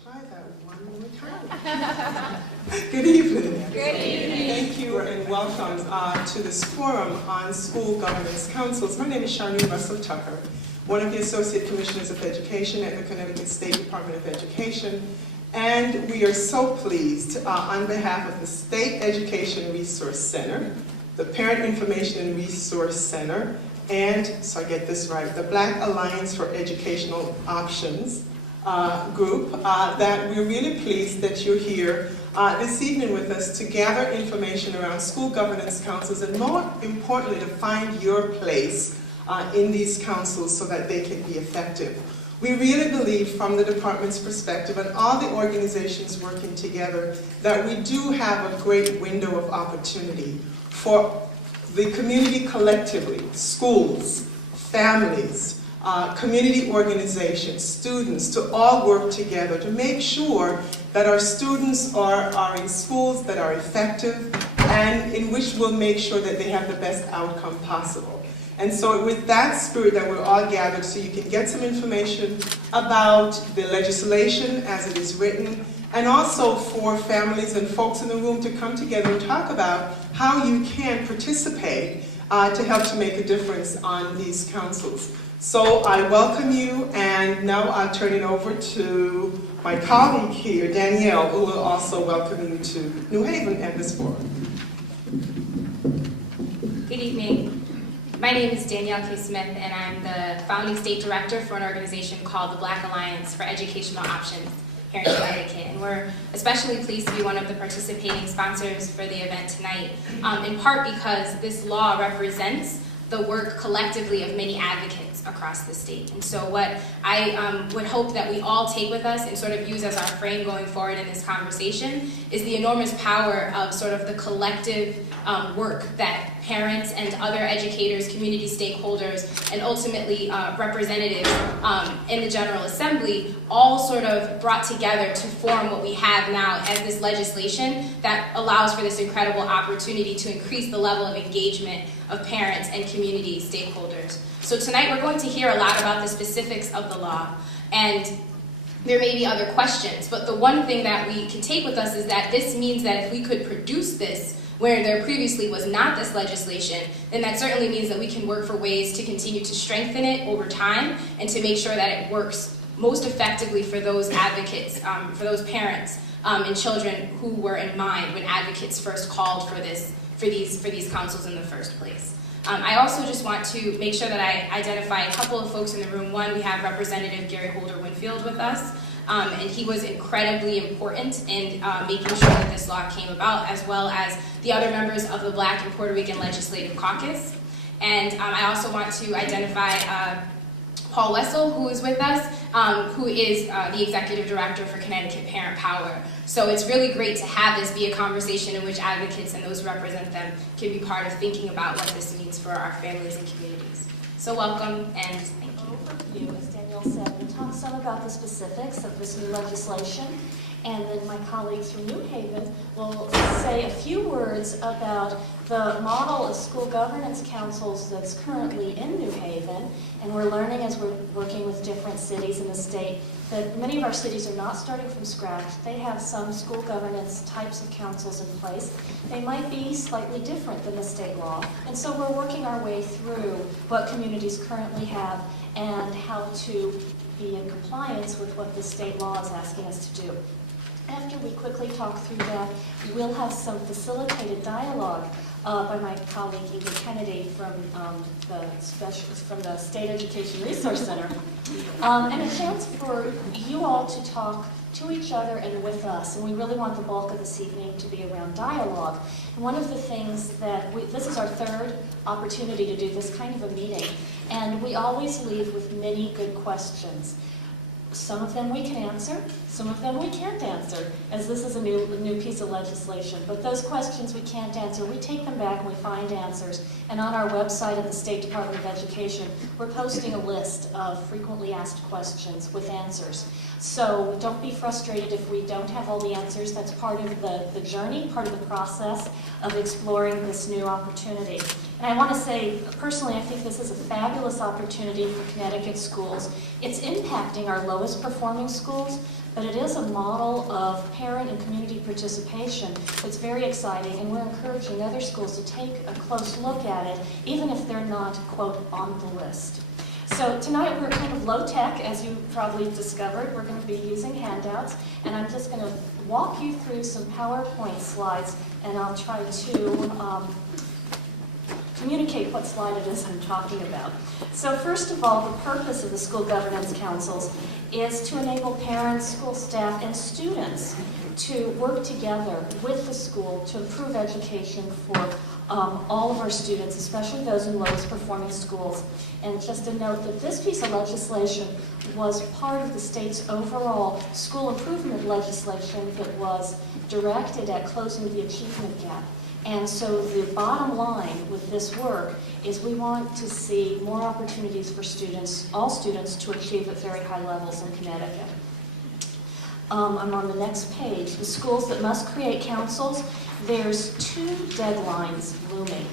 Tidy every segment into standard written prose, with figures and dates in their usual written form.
Try that one more time. Good evening. Good evening. Thank you and welcome to this forum on school governance councils. My name is Charlene Russell Tucker, one of the Associate Commissioners of Education at the Connecticut State Department of Education. And we are so pleased on behalf of the State Education Resource Center, the Parent Information and Resource Center, and, so I get this right, the Black Alliance for Educational Options group, that we're really pleased that you're here this evening with us to gather information around school governance councils and, more importantly, to find your place in these councils so that they can be effective. We really believe from the department's perspective and all the organizations working together that we do have a great window of opportunity for the community collectively, schools, families, community organizations, students, to all work together to make sure that our students are in schools that are effective and in which we'll make sure that they have the best outcome possible. And so with that spirit that we're all gathered so you can get some information about the legislation as it is written, and also for families and folks in the room to come together and talk about how you can participate to help to make a difference on these councils. So I welcome you, and now I'll turn it over to my colleague here, Danielle, who will also welcome you to New Haven and this forum. Good evening. My name is Danielle K. Smith, and I'm the founding state director for an organization called the Black Alliance for Educational Options here in Connecticut. And we're especially pleased to be one of the participating sponsors for the event tonight, in part because this law represents the work collectively of many advocates across the state. And so what I would hope that we all take with us and sort of use as our frame going forward in this conversation is the enormous power of sort of the collective work that parents and other educators, community stakeholders, and ultimately representatives in the General Assembly all sort of brought together to form what we have now as this legislation that allows for this incredible opportunity to increase the level of engagement of parents and community stakeholders. So tonight we're going to hear a lot about the specifics of the law, and there may be other questions, but the one thing that we can take with us is that this means that if we could produce this where there previously was not this legislation, then that certainly means that we can work for ways to continue to strengthen it over time and to make sure that it works most effectively for those advocates, for those parents and children who were in mind when advocates first called for these councils in the first place. I also just want to make sure that I identify a couple of folks in the room. One, we have Representative Gary Holder-Winfield with us, and he was incredibly important in making sure that this law came about, as well as the other members of the Black and Puerto Rican Legislative Caucus. And I also want to identify Paul Wessel, who is with us, who is the Executive Director for Connecticut Parent Power. So it's really great to have this be a conversation in which advocates and those who represent them can be part of thinking about what this means for our families and communities. So welcome, and thank you. As Danielle said, we'll talk some about the specifics of this new legislation, and then my colleagues from New Haven will say a few words about the model of school governance councils that's currently in New Haven. And we're learning as we're working with different cities in the state that many of our cities are not starting from scratch. They have some school governance types of councils in place. They might be slightly different than the state law. And so we're working our way through what communities currently have and how to be in compliance with what the state law is asking us to do. After we quickly talk through that, we'll have some facilitated dialogue by my colleague Eva Kennedy from the State Education Resource Center, and a chance for you all to talk to each other and with us. And we really want the bulk of this evening to be around dialogue. And one of the things that this is our third opportunity to do this kind of a meeting, and we always leave with many good questions. Some of them we can answer, some of them we can't answer, as this is a new piece of legislation. But those questions we can't answer, we take them back and we find answers. And on our website at the State Department of Education, we're posting a list of frequently asked questions with answers. So don't be frustrated if we don't have all the answers. That's part of the journey, part of the process of exploring this new opportunity. And I want to say, personally, I think this is a fabulous opportunity for Connecticut schools. It's impacting our lowest performing schools, but it is a model of parent and community participation that's very exciting, and we're encouraging other schools to take a close look at it, even if they're not, quote, on the list. So tonight we're kind of low-tech, as you probably discovered. We're going to be using handouts, and I'm just going to walk you through some PowerPoint slides, and I'll try to communicate what slide it is I'm talking about. So first of all, the purpose of the school governance councils is to enable parents, school staff, and students to work together with the school to improve education for all of our students, especially those in lowest performing schools. And just a note that this piece of legislation was part of the state's overall school improvement legislation that was directed at closing the achievement gap. And so the bottom line with this work is we want to see more opportunities for students, all students, to achieve at very high levels in Connecticut. I'm on the next page. The schools that must create councils, there's 2 deadlines looming.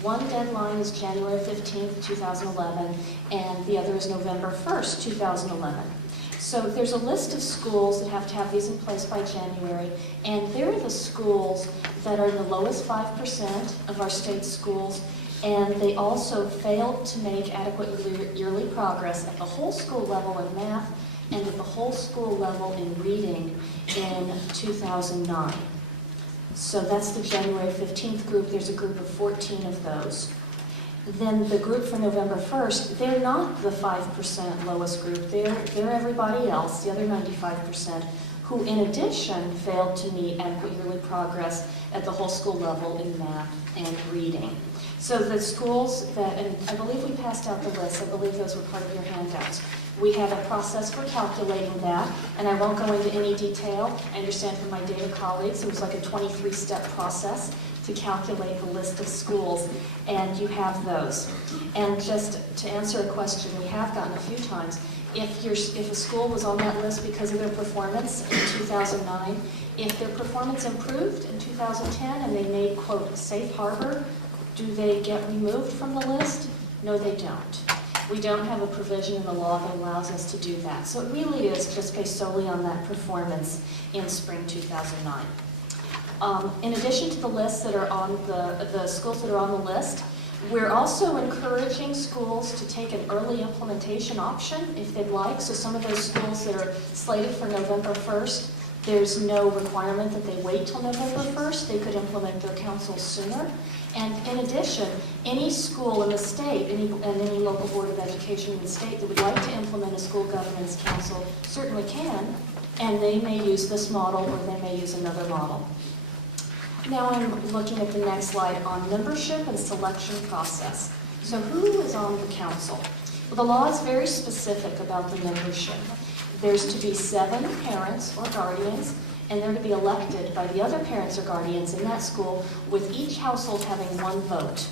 One deadline is January 15th, 2011, and the other is November 1st, 2011. So there's a list of schools that have to have these in place by January, and they're the schools that are in the lowest 5% of our state schools, and they also failed to make adequate yearly progress at the whole school level in math and at the whole school level in reading in 2009. So that's the January 15th group. There's a group of 14 of those. Then the group for November 1st, they're not the 5% lowest group. They're everybody else, the other 95%, who in addition failed to meet adequate yearly progress at the whole school level in math and reading. So the schools that, and I believe we passed out the list, I believe those were part of your handouts. We have a process for calculating that, and I won't go into any detail. I understand from my data colleagues it was like a 23-step process to calculate the list of schools, and you have those. And just to answer a question we have gotten a few times, if a school was on that list because of their performance in 2009, if their performance improved in 2010 and they made, quote, safe harbor, do they get removed from the list? No, they don't. We don't have a provision in the law that allows us to do that. So it really is just based solely on that performance in spring 2009. In addition to the lists that are on the schools that are on the list, we're also encouraging schools to take an early implementation option if they'd like. So some of those schools that are slated for November 1st, there's no requirement that they wait till November 1st. They could implement their councils sooner. And in addition, any school in the state, any local board of education in the state that would like to implement a school governance council certainly can, and they may use this model or they may use another model. Now I'm looking at the next slide on membership and selection process. So who is on the council? Well, the law is very specific about the membership. There's to be 7 parents or guardians, and they're to be elected by the other parents or guardians in that school, with each household having 1 vote.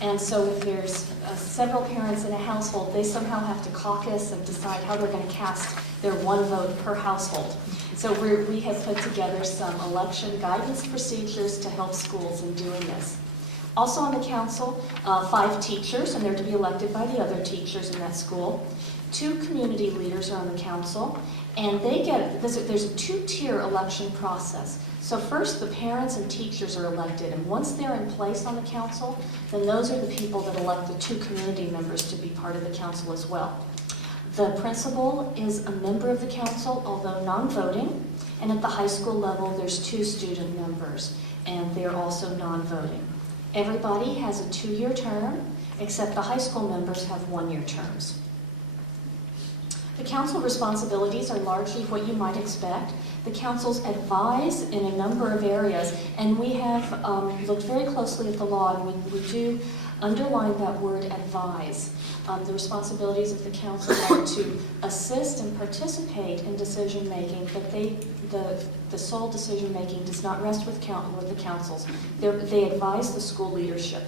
And so if there's several parents in a household, they somehow have to caucus and decide how they're going to cast their 1 vote per household. So we have put together some election guidance procedures to help schools in doing this. Also on the council, 5 teachers, and they're to be elected by the other teachers in that school. 2 community leaders are on the council, and they get, there's a 2-tier election process. So first, the parents and teachers are elected, and once they're in place on the council, then those are the people that elect the 2 community members to be part of the council as well. The principal is a member of the council, although non-voting, and at the high school level, there's 2 student members, and they're also non-voting. Everybody has a 2-year term, except the high school members have 1-year terms. The council responsibilities are largely what you might expect. The councils advise in a number of areas, and we have looked very closely at the law, and we do underline that word advise. The responsibilities of the council are to assist and participate in decision-making, but the sole decision-making does not rest with the councils. They advise the school leadership,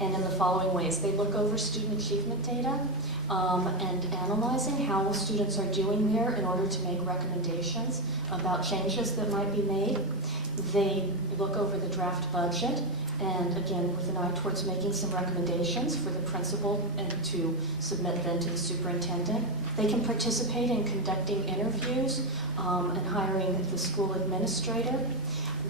and in the following ways. They look over student achievement data and analyzing how students are doing there in order to make recommendations about changes that might be made. They look over the draft budget and again, with an eye towards making some recommendations for the principal and to submit them to the superintendent. They can participate in conducting interviews and hiring the school administrator.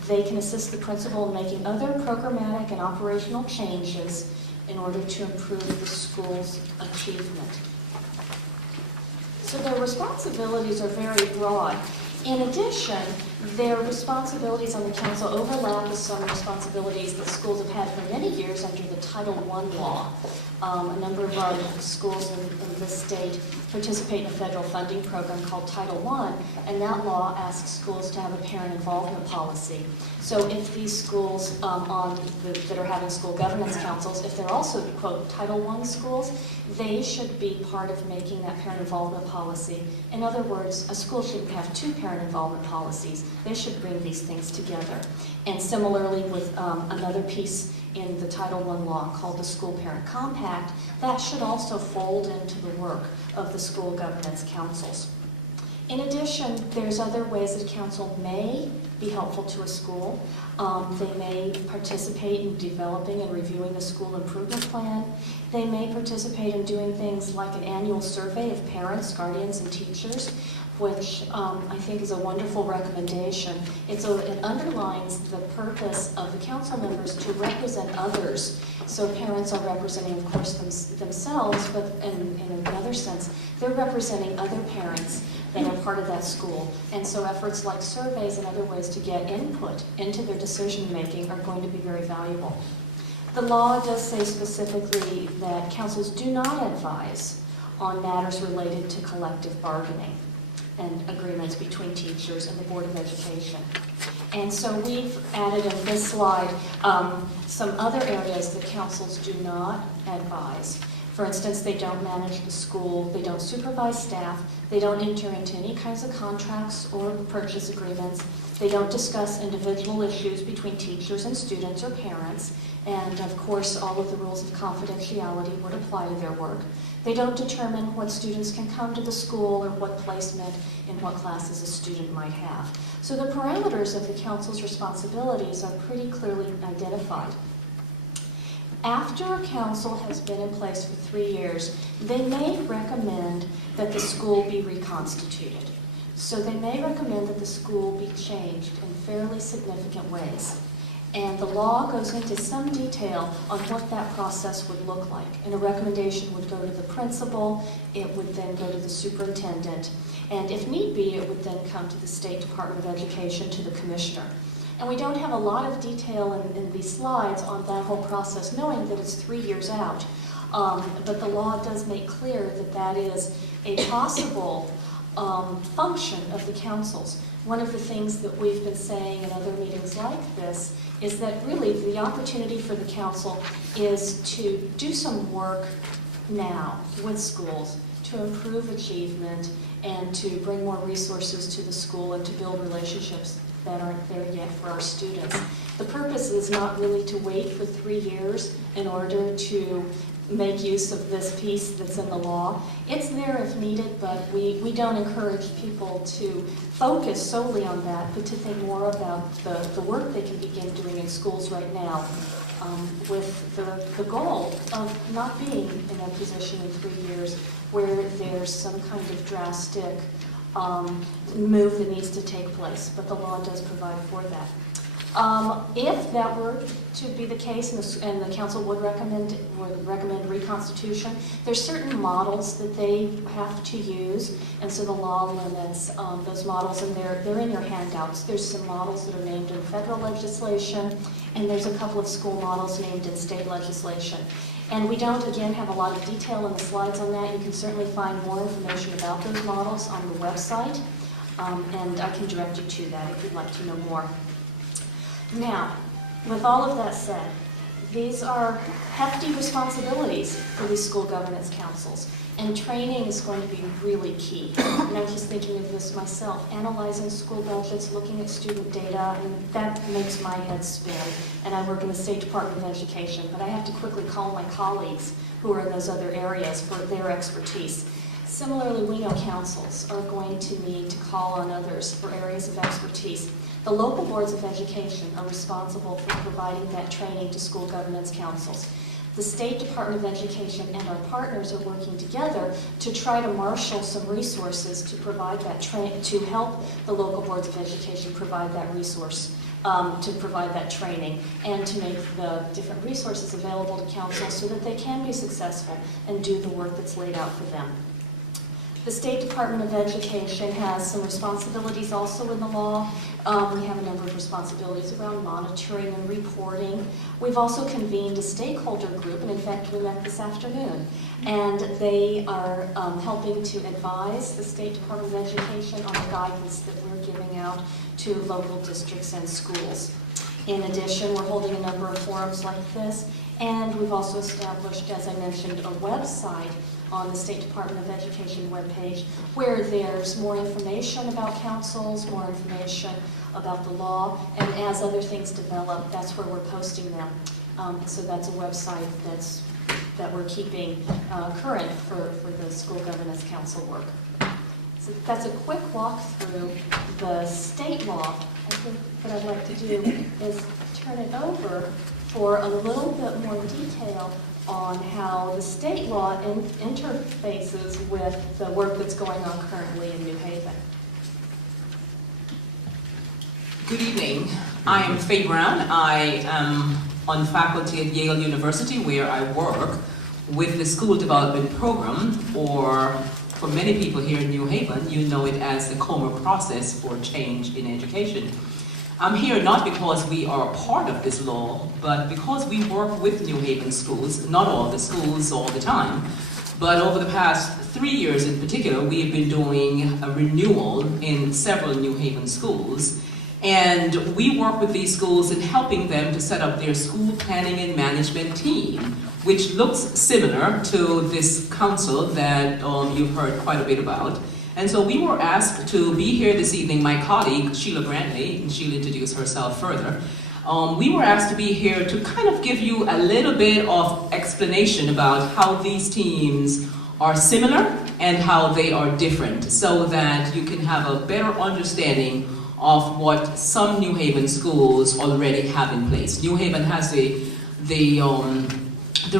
They can assist the principal in making other programmatic and operational changes in order to improve the school's achievement. So their responsibilities are very broad. In addition, their responsibilities on the council overlap with some responsibilities that schools have had for many years under the Title I law. A number of our schools in this state participate in a federal funding program called Title I, and that law asks schools to have a parent involvement policy. So if these schools that are having school governance councils, if they're also, quote, Title I schools, they should be part of making that parent involvement policy. In other words, a school shouldn't have two parent involvement policies. They should bring these things together. And similarly with another piece in the Title I law called the School Parent Compact, that should also fold into the work of the school governance councils. In addition, there's other ways that a council may be helpful to a school. They may participate in developing and reviewing the school improvement plan. They may participate in doing things like an annual survey of parents, guardians, and teachers, which I think is a wonderful recommendation. It underlines the purpose of the council members to represent others. So parents are representing, of course, themselves, but in another sense, they're representing other parents that are part of that school. And so efforts like surveys and other ways to get input into their decision-making are going to be very valuable. The law does say specifically that councils do not advise on matters related to collective bargaining and agreements between teachers and the Board of Education. And so we've added in this slide some other areas that councils do not advise. For instance, they don't manage the school, they don't supervise staff, they don't enter into any kinds of contracts or purchase agreements, they don't discuss individual issues between teachers and students or parents, and of course all of the rules of confidentiality would apply to their work. They don't determine what students can come to the school or what placement in what classes a student might have. So the parameters of the council's responsibilities are pretty clearly identified. After a council has been in place for 3 years, they may recommend that the school be reconstituted. So they may recommend that the school be changed in fairly significant ways. And the law goes into some detail on what that process would look like. And a recommendation would go to the principal, it would then go to the superintendent, and if need be, it would then come to the State Department of Education, to the commissioner. And we don't have a lot of detail in these slides on that whole process, knowing that it's 3 years out. But the law does make clear that that is a possible function of the councils. One of the things that we've been saying in other meetings like this is that really the opportunity for the council is to do some work now with schools to improve achievement and to bring more resources to the school and to build relationships that aren't there yet for our students. The purpose is not really to wait for 3 years in order to make use of this piece that's in the law. It's there if needed, but we don't encourage people to focus solely on that, but to think more about the work they can begin doing in schools right now, with the goal of not being in a position in 3 years where there's some kind of drastic move that needs to take place, but the law does provide for that. If that were to be the case, and the council would recommend reconstitution, there's certain models that they have to use, and so the law limits those models, and they're in your handouts. There's some models that are named in federal legislation, and there's a couple of school models named in state legislation. And we don't, again, have a lot of detail in the slides on that. You can certainly find more information about those models on the website, and I can direct you to that if you'd like to know more. Now, with all of that said, these are hefty responsibilities for these school governance councils, and training is going to be really key. And I was just thinking of this myself, analyzing school budgets, looking at student data, and that makes my head spin. And I work in the State Department of Education, but I have to quickly call my colleagues who are in those other areas for their expertise. Similarly, we know councils are going to need to call on others for areas of expertise. The local boards of education are responsible for providing that training to school governance councils. The State Department of Education and our partners are working together to try to marshal some resources to provide that to help the local boards of education provide that resource, to provide that training, and to make the different resources available to councils so that they can be successful and do the work that's laid out for them. The State Department of Education has some responsibilities also in the law. We have a number of responsibilities around monitoring and reporting. We've also convened a stakeholder group, and in fact we met this afternoon, and they are helping to advise the State Department of Education on the guidance that we're giving out to local districts and schools. In addition, we're holding a number of forums like this, and we've also established, as I mentioned, a website on the State Department of Education webpage where there's more information about councils, more information about the law, and as other things develop, that's where we're posting them. So that's a website that we're keeping current for the School Governance Council work. So that's a quick walk through the state law. I think what I'd like to do is turn it over for a little bit more detail on how the state law interfaces with the work that's going on currently in New Haven. Good evening. I am Faye Brown. I am on faculty at Yale University, where I work with the School Development Program, or for many people here in New Haven, you know it as the Comer Process for Change in Education. I'm here not because we are a part of this law, but because we work with New Haven schools, not all the schools all the time, but over the past 3 years in particular, we have been doing a renewal in several New Haven schools. And we work with these schools in helping them to set up their school planning and management team, which looks similar to this council that you've heard quite a bit about. And so we were asked to be here this evening. My colleague, Sheila Brantley, and she'll introduce herself further. We were asked to be here to kind of give you a little bit of explanation about how these teams are similar and how they are different, so that you can have a better understanding of what some New Haven schools already have in place. New Haven has the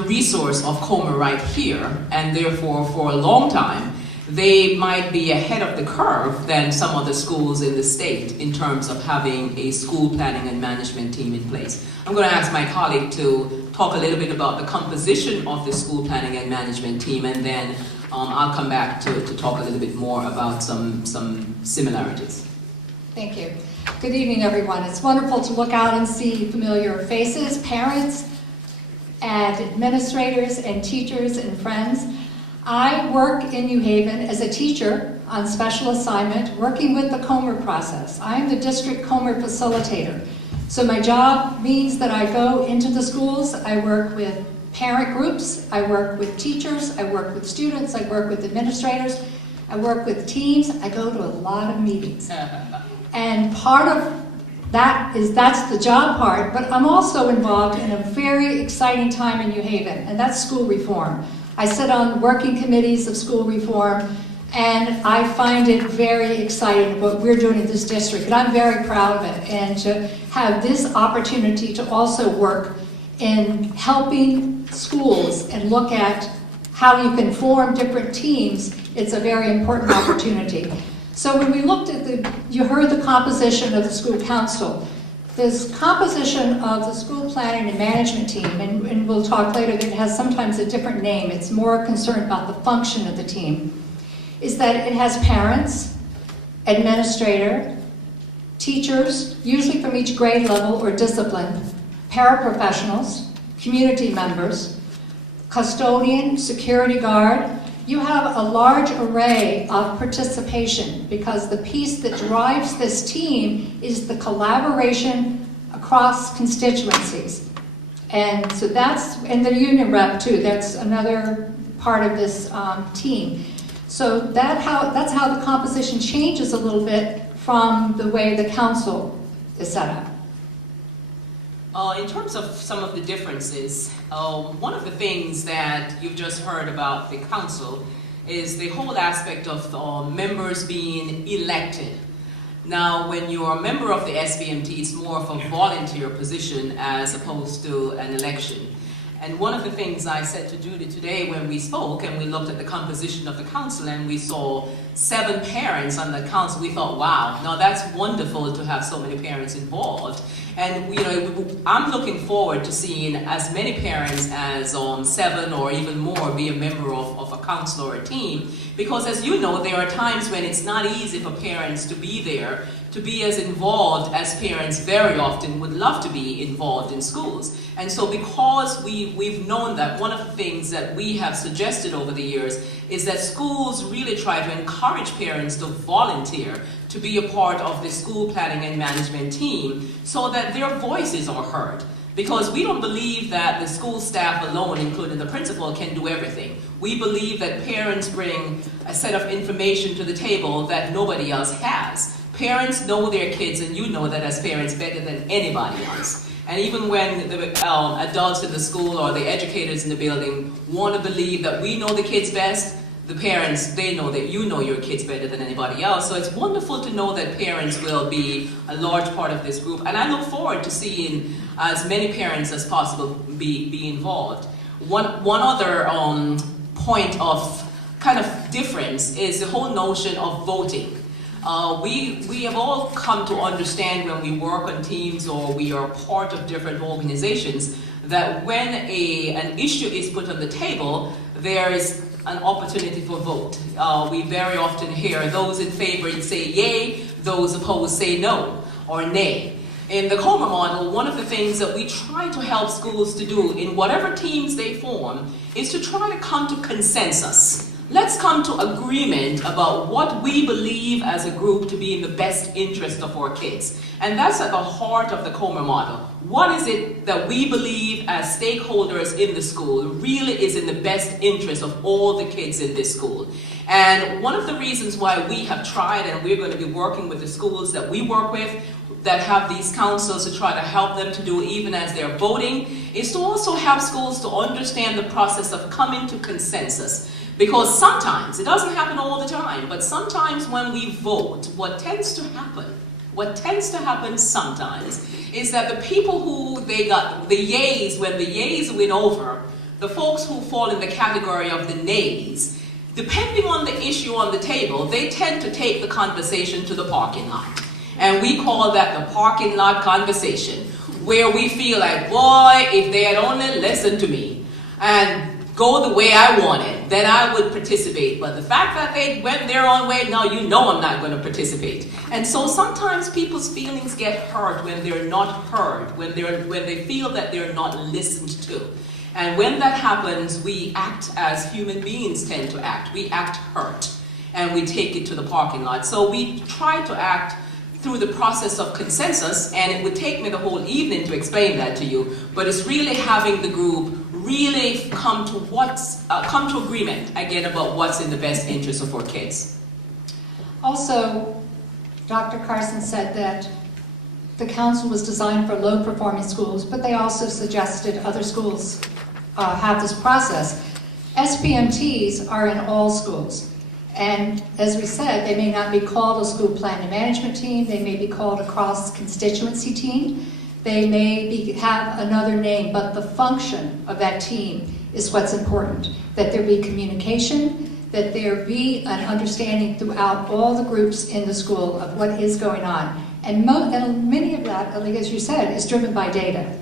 resource of Comer right here, and therefore for a long time, they might be ahead of the curve than some other schools in the state in terms of having a school planning and management team in place. I'm going to ask my colleague to talk a little bit about the composition of the school planning and management team, and then I'll come back to talk a little bit more about some similarities. Thank you. Good evening, everyone. It's wonderful to look out and see familiar faces, parents, and administrators, and teachers, and friends. I work in New Haven as a teacher on special assignment, working with the Comer process. I am the district Comer facilitator. So my job means that I go into the schools, I work with parent groups, I work with teachers, I work with students, I work with administrators, I work with teams, I go to a lot of meetings. And part of that's the job part, but I'm also involved in a very exciting time in New Haven, and that's school reform. I sit on working committees of school reform, and I find it very exciting what we're doing in this district, and I'm very proud of it. And to have this opportunity to also work in helping schools and look at how you can form different teams, it's a very important opportunity. So when we looked at you heard the composition of the school council. This composition of the school planning and management team, and we'll talk later, that it has sometimes a different name, it's more concerned about the function of the team, is that it has parents, administrator, teachers, usually from each grade level or discipline, paraprofessionals, community members, custodian, security guard. You have a large array of participation because the piece that drives this team is the collaboration across constituencies. And so and the union rep too, that's another part of this team. So that's how the composition changes a little bit from the way the council is set up. In terms of some of the differences, one of the things that you've just heard about the council is the whole aspect of members being elected. Now, when you're a member of the SBMT, it's more of a volunteer position as opposed to an election. And one of the things I said to Judy today when we spoke and we looked at the composition of the council and we saw 7 parents on the council, we thought, wow, now that's wonderful to have so many parents involved. And you know, I'm looking forward to seeing as many parents as 7 or even more be a member of a council or a team. Because as you know, there are times when it's not easy for parents to be there, to be as involved as parents very often would love to be involved in schools. And so because we've known that, one of the things that we have suggested over the years is that schools really try to encourage parents to volunteer to be a part of the school planning and management team so that their voices are heard. Because we don't believe that the school staff alone, including the principal, can do everything. We believe that parents bring a set of information to the table that nobody else has. Parents know their kids, and you know that as parents better than anybody else. And even when the adults in the school or the educators in the building want to believe that we know the kids best, the parents, they know that you know your kids better than anybody else. So it's wonderful to know that parents will be a large part of this group. And I look forward to seeing as many parents as possible be involved. One other point of kind of difference is the whole notion of voting. We have all come to understand when we work on teams or we are part of different organizations that when an issue is put on the table, there is an opportunity for vote. We very often hear those in favor say yay, those opposed say no or nay. In the Comer model, one of the things that we try to help schools to do in whatever teams they form is to try to come to consensus. Let's come to agreement about what we believe as a group to be in the best interest of our kids. And that's at the heart of the Comer model. What is it that we believe as stakeholders in the school really is in the best interest of all the kids in this school? And one of the reasons why we have tried, and we're going to be working with the schools that we work with, that have these councils to try to help them to do even as they're voting, is to also help schools to understand the process of coming to consensus. Because sometimes, it doesn't happen all the time, but sometimes when we vote, what tends to happen sometimes, is that the people who they got the yays, when the yays win over, the folks who fall in the category of the nays, depending on the issue on the table, they tend to take the conversation to the parking lot. And we call that the parking lot conversation, where we feel like, boy, if they had only listened to me and go the way I wanted, then I would participate. But the fact that they went their own way, now you know I'm not going to participate. And so sometimes people's feelings get hurt when they're not heard, when they feel that they're not listened to. And when that happens, we act as human beings tend to act. We act hurt, and we take it to the parking lot. So we try to act through the process of consensus, and it would take me the whole evening to explain that to you, but it's really having the group really come to agreement again about what's in the best interest of our kids. Also, Dr. Carson said that the council was designed for low-performing schools, but they also suggested other schools have this process. SPMTs are in all schools. And as we said, they may not be called a school plan and management team, they may be called a cross-constituency team, they may have another name, but the function of that team is what's important. That there be communication, that there be an understanding throughout all the groups in the school of what is going on. And many of that, as you said, is driven by data.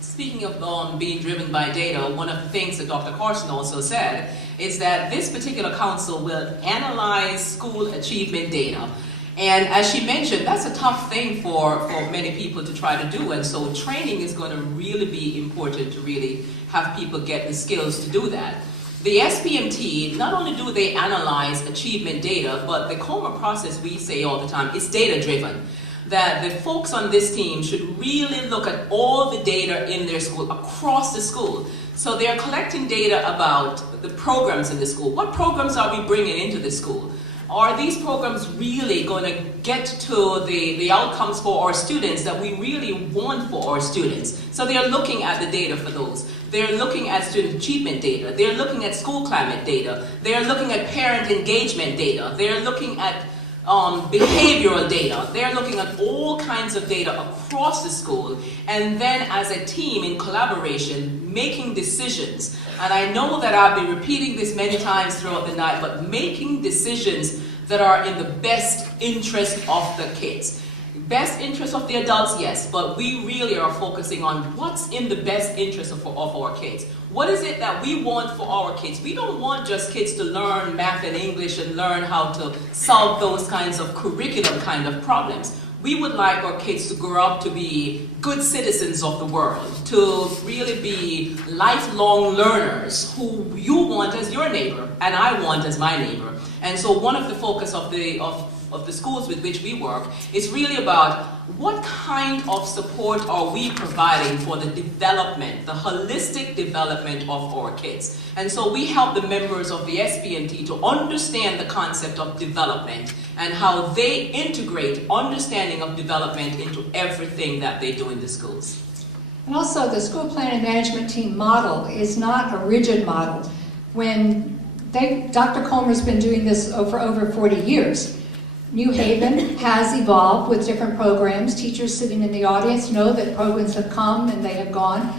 Speaking of being driven by data, one of the things that Dr. Carson also said is that this particular council will analyze school achievement data. And as she mentioned, that's a tough thing for many people to try to do. And so training is going to really be important to really have people get the skills to do that. The SPMT, not only do they analyze achievement data, but the Comer process, we say all the time, is data driven. That the folks on this team should really look at all the data in their school, across the school. So they're collecting data about the programs in the school. What programs are we bringing into the school? Are these programs really going to get to the outcomes for our students that we really want for our students? So they're looking at the data for those. They're looking at student achievement data. They're looking at school climate data. They're looking at parent engagement data. They're looking at behavioral data. They're looking at all kinds of data across the school, and then as a team in collaboration, making decisions. And I know that I've been repeating this many times throughout the night, but making decisions that are in the best interest of the kids. Best interest of the adults, yes, but we really are focusing on what's in the best interest of our kids. What is it that we want for our kids? We don't want just kids to learn math and English and learn how to solve those kinds of curriculum kind of problems. We would like our kids to grow up to be good citizens of the world, to really be lifelong learners who you want as your neighbor and I want as my neighbor. And so one of the focus of the schools with which we work is really about what kind of support are we providing for the development, the holistic development of our kids. And so we help the members of the SPMT to understand the concept of development and how they integrate understanding of development into everything that they do in the schools. And also the school planning management team model is not a rigid model. Dr. Comer's been doing this for over 40 years. New Haven has evolved with different programs. Teachers sitting in the audience know that programs have come and they have gone.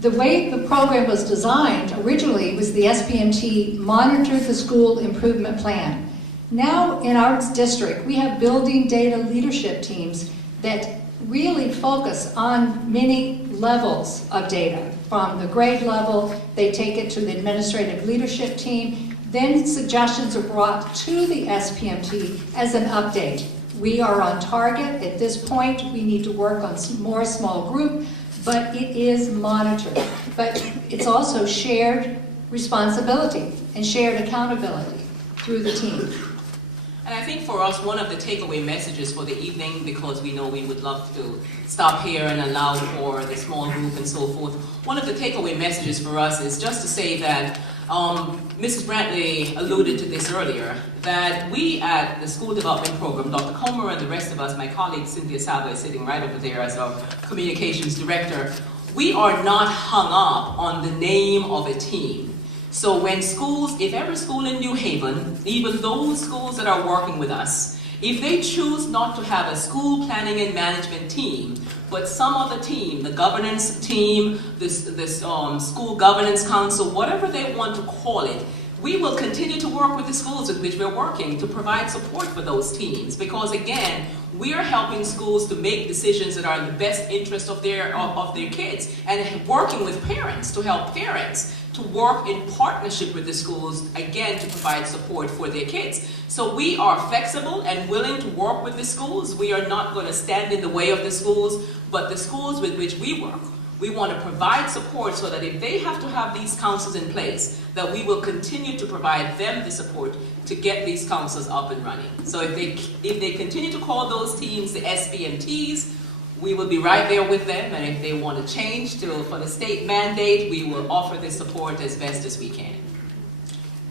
The way the program was designed originally was the SPMT monitored the school improvement plan. Now in our district, we have building data leadership teams that really focus on many levels of data. From the grade level, they take it to the administrative leadership team. Then suggestions are brought to the SPMT as an update. We are on target at this point. We need to work on more small group, but it is monitored. But it's also shared responsibility and shared accountability through the team. And I think for us, one of the takeaway messages for the evening, because we know we would love to stop here and allow for the small group and so forth, one of the takeaway messages for us is just to say that Mrs. Brantley alluded to this earlier, that we at the School Development Program, Dr. Comer and the rest of us, my colleague Cynthia Salva is sitting right over there as our Communications Director, we are not hung up on the name of a team. So when schools, if every school in New Haven, even those schools that are working with us, if they choose not to have a school planning and management team, but some other team, the governance team, this school governance council, whatever they want to call it, we will continue to work with the schools with which we're working to provide support for those teams. Because again, we are helping schools to make decisions that are in the best interest of their kids, and working with parents to help parents to work in partnership with the schools, again, to provide support for their kids. So we are flexible and willing to work with the schools. We are not going to stand in the way of the schools, but the schools with which we work, we want to provide support so that if they have to have these councils in place, that we will continue to provide them the support to get these councils up and running. So if they continue to call those teams the SPMTs, we will be right there with them, and if they want to change for the state mandate, we will offer the support as best as we can.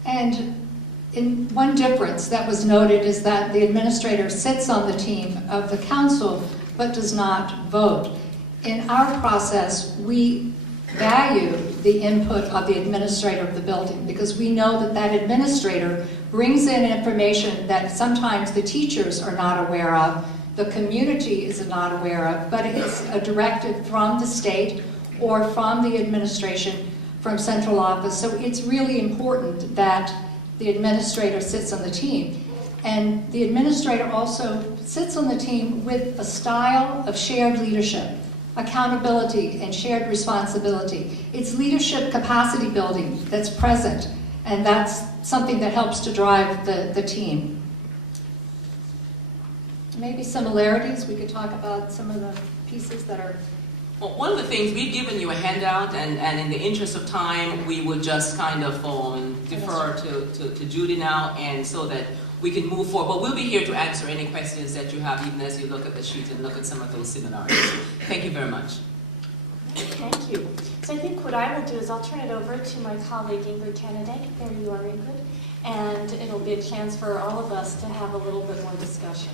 And in one difference that was noted is that the administrator sits on the team of the council but does not vote. In our process, we value the input of the administrator of the building because we know that that administrator brings in information that sometimes the teachers are not aware of, the community is not aware of, but it's a directive from the state or from the administration from central office. So it's really important that the administrator sits on the team. And the administrator also sits on the team with a style of shared leadership, accountability and shared responsibility. It's leadership capacity building that's present, and that's something that helps to drive the team. Maybe similarities, we could talk about some of the pieces that are... Well, one of the things, we've given you a handout, and in the interest of time, we would just kind of defer to Judy now, and so that we can move forward. But we'll be here to answer any questions that you have, even as you look at the sheet and look at some of those similarities. Thank you very much. Thank you. So I think what I will do is I'll turn it over to my colleague Ingrid Kennedy. There you are, Ingrid. And it'll be a chance for all of us to have a little bit more discussion.